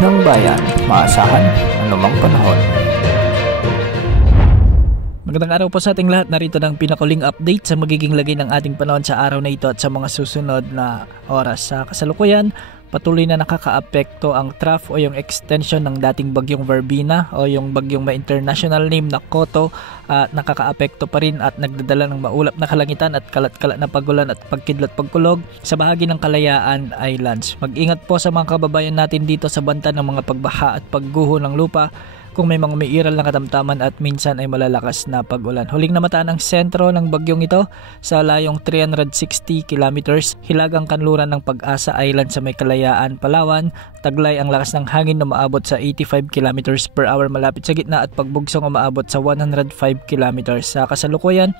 ng bayan, maasahan anumang panahon. Magandang araw po sa ating lahat. Narito ng pinakuling update sa magiging lagay ng ating panahon sa araw na ito at sa mga susunod na oras. Sa kasalukuyan, patuloy na nakakaapekto ang trough o yung extension ng dating bagyong Verbena o yung bagyong may international name na Koto at nakakaapekto pa rin at nagdadala ng maulap na kalangitan at kalat-kalat na pagulan at pagkidlat pagkulog sa bahagi ng Kalayaan Islands. Mag-ingat po sa mga kababayan natin dito sa banta ng mga pagbaha at pagguho ng lupa kung may mga umiiral na katamtaman at minsan ay malalakas na pag-ulan. Huling namataan ang sentro ng bagyong ito sa layong 360 kilometers, hilagang kanluran ng Pag-asa Island sa may Kalayaan, Palawan. Taglay ang lakas ng hangin na umaabot sa 85 kilometers per hour malapit sa gitna at pagbugsong umaabot sa 105 kilometers. Sa kasalukuyan,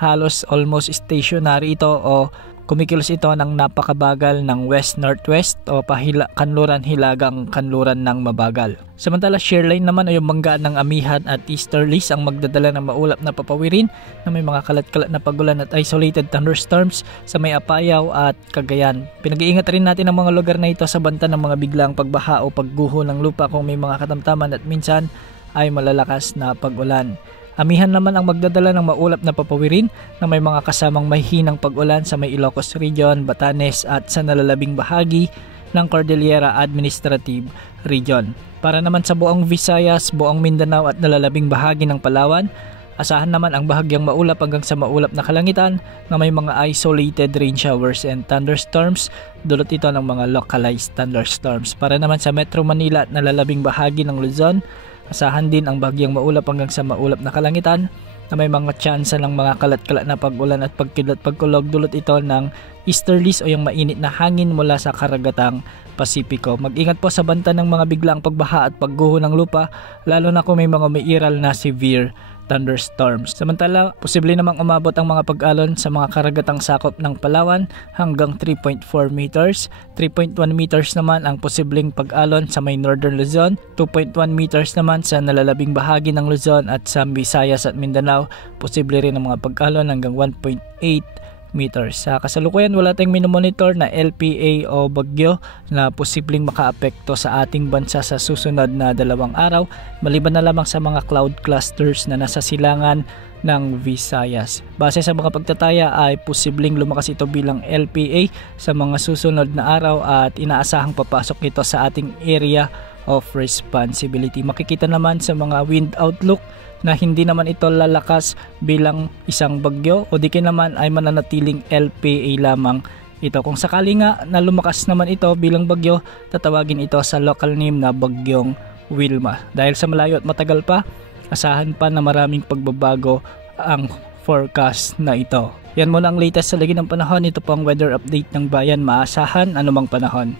halos almost stationary ito o kumikilos ito ng napakabagal ng west-northwest o kanluran hilagang kanluran ng mabagal. Samantala, shearline naman o yung banggaan ng amihan at easterlies ang magdadala ng maulap na papawirin na may mga kalat-kalat na pagulan at isolated thunderstorms sa may Apayao at Cagayan. Pinag-iingat rin natin ang mga lugar na ito sa banta ng mga biglang pagbaha o pagguho ng lupa kung may mga katamtaman at minsan ay malalakas na pag-ulan. Amihan naman ang magdadala ng maulap na papawirin na may mga kasamang mahihinang pag-ulan sa may Ilocos Region, Batanes at sa nalalabing bahagi ng Cordillera Administrative Region. Para naman sa buong Visayas, buong Mindanao at nalalabing bahagi ng Palawan, asahan naman ang bahagyang maulap hanggang sa maulap na kalangitan na may mga isolated rain showers and thunderstorms, dulot ito ng mga localized thunderstorms. Para naman sa Metro Manila at nalalabing bahagi ng Luzon, asahan din ang bahagyang maulap hanggang sa maulap na kalangitan na may mga tsansa ng mga kalat-kalat na pag-ulan at pagkidlat pagkulog, dulot ito ng easterlies o yung mainit na hangin mula sa karagatang Pasipiko. Mag-ingat po sa banta ng mga biglaang pagbaha at pagguho ng lupa, lalo na kung may mga umiiral na severe thunderstorms. Samantala, posible namang umabot ang mga pag-alon sa mga karagatang sakop ng Palawan hanggang 3.4 meters. 3.1 meters naman ang posibleng pag-alon sa may Northern Luzon. 2.1 meters naman sa nalalabing bahagi ng Luzon at sa Visayas at Mindanao. Posible rin ang mga pag-alon hanggang 1.8 meters. Sa kasalukuyan, wala tayong minomonitor na LPA o bagyo na posibleng makaapekto sa ating bansa sa susunod na 2 araw, maliban na lamang sa mga cloud clusters na nasa silangan ng Visayas. Base sa mga pagtataya ay posibleng lumakas ito bilang LPA sa mga susunod na araw at inaasahang papasok ito sa ating area of responsibility. Makikita naman sa mga wind outlook na hindi naman ito lalakas bilang isang bagyo o di kaya naman ay mananatiling LPA lamang ito. Kung sakali nga na lumakas naman ito bilang bagyo, tatawagin ito sa local name na Bagyong Wilma. Dahil sa malayo at matagal pa, asahan pa na maraming pagbabago ang forecast na ito. Yan muna ang latest sa lagi ng panahon. Ito po ang weather update ng bayan, maasahan anumang panahon.